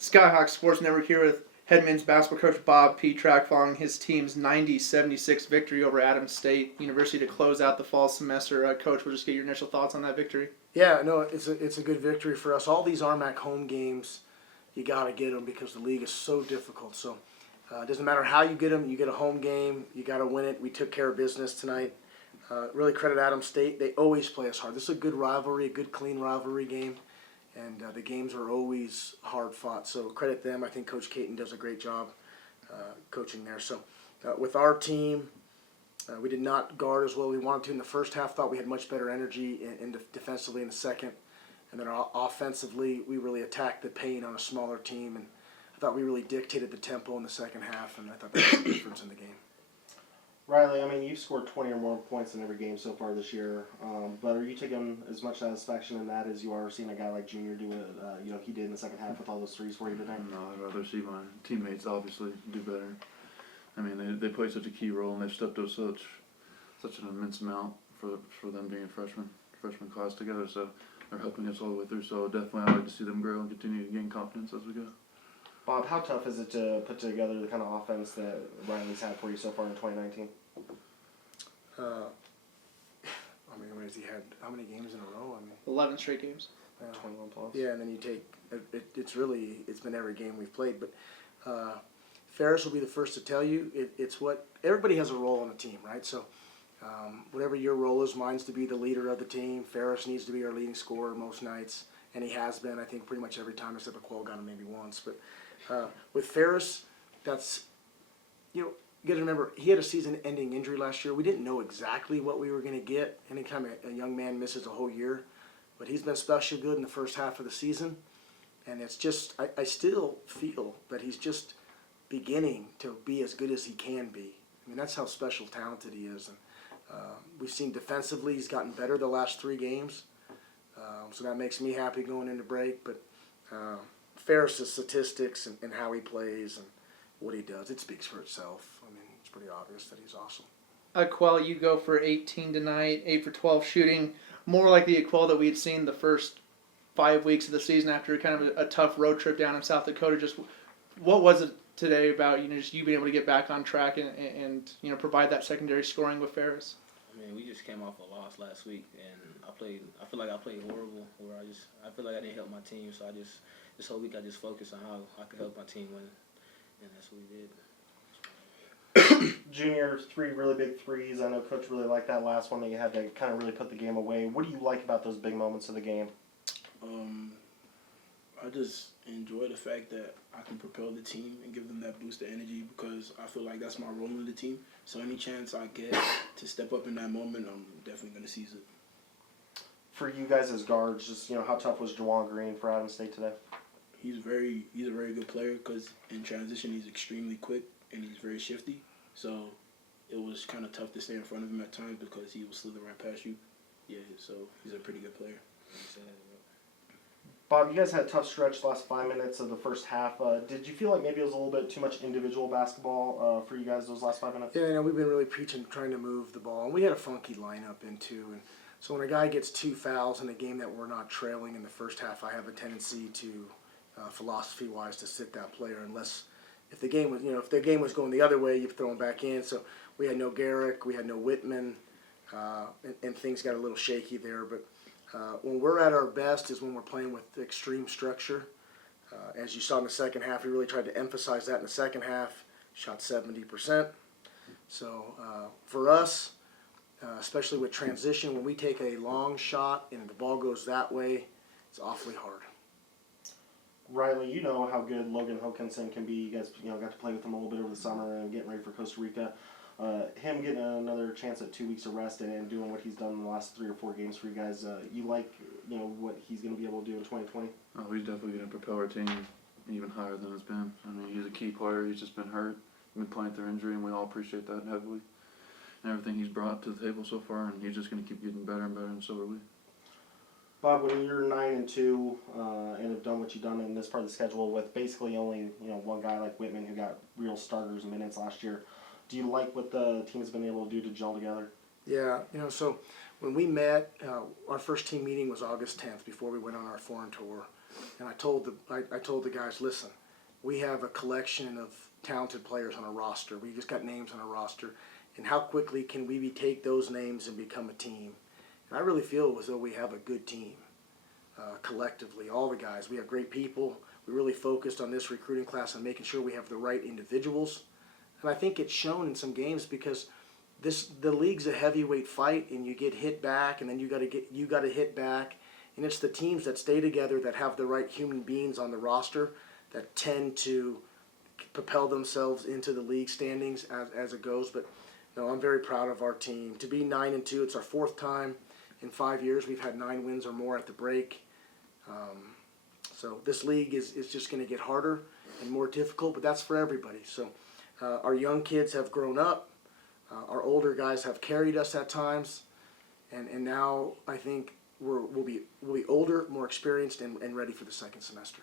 Skyhawk Sports Network here with head men's basketball coach Bob Pietrack following his team's 90-76 victory over Adams State University to close out the fall semester. Coach, we'll just get your initial thoughts on that victory. Yeah, no, it's a good victory for us. All these RMAC home games, you got to get them because the league is so difficult. So it doesn't matter how you get them. You get a home game, you got to win it. We took care of business tonight. Really credit Adams State. They always play us hard. This is a good rivalry, a good clean rivalry game. And the games are always hard fought. So credit them. I think Coach Caton does a great job coaching there. So with our team, we did not guard as well as we wanted to in the first half. Thought we had much better energy in defensively in the second. And then offensively, we really attacked the paint on a smaller team. And I thought we really dictated the tempo in the second half. And I thought that was the difference in the game. Riley, I mean, you've scored 20 or more points in every game so far this year, but are you taking as much satisfaction in that as you are seeing a guy like Junior do what he did in the second half with all those threes for you today? No, I'd rather see my teammates obviously do better. I mean, they play such a key role, and they've stepped up such an immense amount for them being freshman class together. So they're helping us all the way through. So definitely, I'd like to see them grow and continue to gain confidence as we go. Bob, how tough is it to put together the kind of offense that Riley's had for you so far in 2019? I mean, what has he had? How many games in a row? I mean, 11 straight games. 21 plus. Yeah, and then you take it's been every game we've played. But Farris will be the first to tell you it's what everybody has a role on the team, right? So whatever your role is, mine's to be the leader of the team. Farris needs to be our leading scorer most nights, and he has been. I think pretty much every time except Akuel got him maybe once. But with Farris, that's you got to remember, he had a season-ending injury last year. We didn't know exactly what we were going to get. Anytime a young man misses a whole year. But he's been special good in the first half of the season. And it's just, I still feel that he's just beginning to be as good as he can be. I mean, that's how special talented he is. And we've seen defensively, he's gotten better the last 3 games. So that makes me happy going into break. But Farris' statistics and how he plays and what he does, it speaks for itself. I mean, it's pretty obvious that he's awesome. Akuel, you go for 18 tonight, 8 for 12 shooting. More like the Akuel that we had seen the first 5 weeks of the season after kind of a tough road trip down in South Dakota. Just what was it today about just you being able to get back on track and provide that secondary scoring with Farris? I mean, we just came off a loss last week, and I feel like I played horrible. Where I feel like I didn't help my team, so this whole week I just focused on how I could help my team win. And that's what we did. Junior, 3 really big threes. I know Coach really liked that last one that you had to kind of really put the game away. What do you like about those big moments of the game? I just enjoy the fact that I can propel the team and give them that boost of energy because I feel like that's my role in the team. So any chance I get to step up in that moment, I'm definitely going to seize it. For you guys as guards, just how tough was Juwan Green for Adams State today? He's a very good player because in transition he's extremely quick and he's very shifty. So it was kind of tough to stay in front of him at times because he was slithering right past you. Yeah, so he's a pretty good player. Bob, you guys had a tough stretch the last 5 minutes of the first half. Did you feel like maybe it was a little bit too much individual basketball for you guys those last 5 minutes? Yeah, we've been really preaching trying to move the ball. And we had a funky lineup in too. And so when a guy gets 2 fouls in a game that we're not trailing in the first half, I have a tendency to philosophy-wise to sit that player unless if the game was going the other way, you throw him back in. So we had no Garrick, we had no Whitman, and things got a little shaky there. But when we're at our best is when we're playing with extreme structure. As you saw in the second half, we really tried to emphasize that in the second half. Shot 70%. So for us, especially with transition, when we take a long shot and the ball goes that way, it's awfully hard. Riley, you know how good Logan Hokanson can be. You guys, got to play with him a little bit over the summer and getting ready for Costa Rica. Him getting another chance at 2 weeks of rest and doing what he's done in the last 3 or 4 games for you guys. You like, what he's going to be able to do in 2020? Oh, he's definitely going to propel our team even higher than it's been. I mean, he's a key player. He's just been hurt, been playing through injury, and we all appreciate that heavily. And everything he's brought to the table so far, and he's just going to keep getting better and better, and so are we. Bob, when you're 9-2 and have done what you've done in this part of the schedule with basically only one guy like Whitman who got real starters minutes last year, do you like what the team's been able to do to gel together? Yeah, so when we met, our first team meeting was August 10th before we went on our foreign tour. And I told the guys, listen, we have a collection of talented players on a roster. We just got names on a roster. And how quickly can we take those names and become a team? And I really feel as though we have a good team collectively, all the guys. We have great people. We really focused on this recruiting class on making sure we have the right individuals. And I think it's shown in some games because the league's a heavyweight fight, and you get hit back, and then you got to hit back, and it's the teams that stay together that have the right human beings on the roster that tend to propel themselves into the league standings as it goes. But no, I'm very proud of our team. To be 9-2, it's our fourth time in 5 years we've had 9 wins or more at the break. So this league is just going to get harder and more difficult, but that's for everybody. So our young kids have grown up. Our older guys have carried us at times, and now I think we'll be older, more experienced, and ready for the second semester.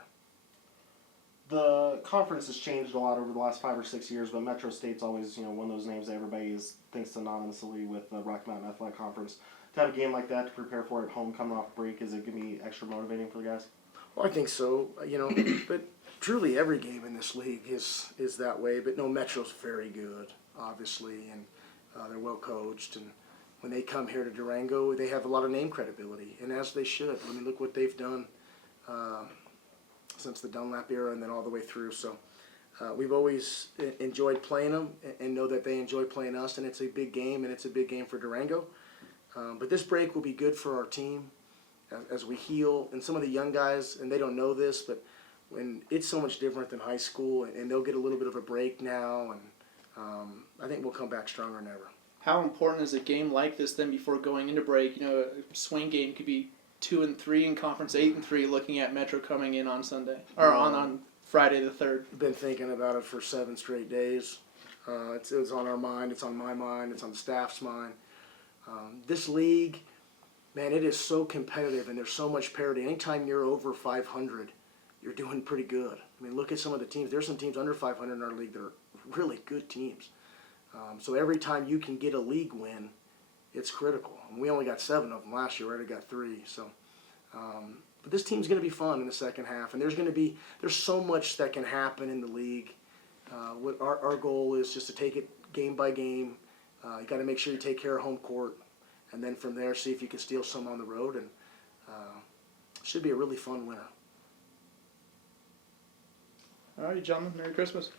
The conference has changed a lot over the last 5 or 6 years, but Metro State's always, one of those names that everybody thinks synonymously with the Rocky Mountain Athletic Conference. To have a game like that to prepare for at home, coming off break, is it going to be extra motivating for the guys? Well, I think so, but truly every game in this league is that way. But no, Metro's very good, obviously, and they're well coached. And when they come here to Durango, they have a lot of name credibility, and as they should. I mean, look what they've done since the Dunlap era and then all the way through. So we've always enjoyed playing them and know that they enjoy playing us, and it's a big game, and it's a big game for Durango. But this break will be good for our team as we heal. And some of the young guys, and they don't know this, but when it's so much different than high school, and they'll get a little bit of a break now, and I think we'll come back stronger than ever. How important is a game like this then before going into break? A swing game could be 2-3 in conference, 8-3, looking at Metro coming in on Sunday or on Friday the 3rd. Been thinking about it for 7 straight days. It's on our mind. It's on my mind. It's on the staff's mind. This league, man, it is so competitive, and there's so much parity. Anytime you're over 500, you're doing pretty good. I mean, look at some of the teams. There's some teams under 500 in our league that are really good teams. So every time you can get a league win, it's critical. And we only got 7 of them last year. We already got 3. So, but this team's going to be fun in the second half, and there's so much that can happen in the league. What our goal is just to take it game by game. You got to make sure you take care of home court, and then from there see if you can steal some on the road, and should be a really fun winter. All right, gentlemen, Merry Christmas.